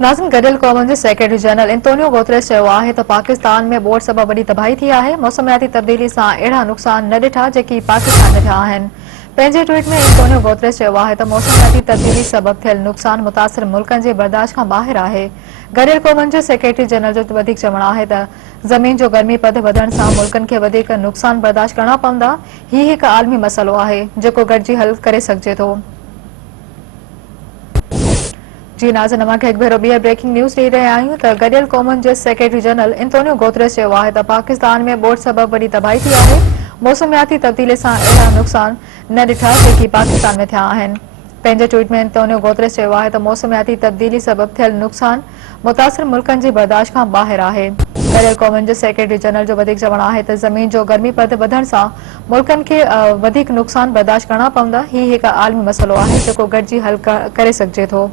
नाज़िम गडियल क़ौमुनि जे secretary general Antonio Guterres चयो आहे त पाकिस्तान में ॿोड़ सबबि वॾी तबाही थी आहे। मौसमियाती तब्दीली सां अहिड़ा नुक़सान न ॾिठा जेकी पाकिस्तान में थिया आहिनि। पंहिंजे ट्वीट में एंटोनियो गुतेरेस चयो आहे त मौसमियाती तब्दीली सबबि थियल नुक़सान मुतासिर मुल्कनि जे बर्दाश्त खां ॿाहिरि आहे। गडियल क़ौमुनि जे सेक्रेटरी जनरल जो वधीक चवणु आहे त ज़मीन जो गर्मी पद वधण सां मुल्कनि खे वधीक नुक़सान बर्दाश्त करणा पवंदा। हीउ हिकु आलमी मसइलो आहे जेको गॾिजी हल करे सघिजे थो। जी नाज़िन, अमां खे हिकु भेरो ॿीहर ब्रेकिंग न्यूज़ ॾेई रहिया आहियूं त गडियल क़ौमुनि जे सेक्रेटरी जनरल एंटोनियो गुतेरेस चयो आहे त पाकिस्तान में ॿोड़ सबबि वॾी तबाही थी आहे। मौसमियाती तब्दीली सां अहिड़ा नुक़सान न ॾिठा जेकी पाकिस्तान में थिया आहिनि। पंहिंजे ट्वीट में एंटोनियो गुतेरेस चयो आहे त मौसमियाती तब्दीली सबबि थियल नुक़सान मुतासिर मुल्कनि जी बर्दाश्त खां ॿाहिरि आहे। गडियल क़ौमुनि जे सेक्रेटरी जनरल जो वधीक चवणु आहे त ज़मीन जो गर्मी पद वधण सां मुल्कनि खे वधीक नुक़सान बर्दाश्त करणा पवंदा। हीउ हिकु आलमी मसइलो आहे जेको गॾिजी हल करे सघिजे थो।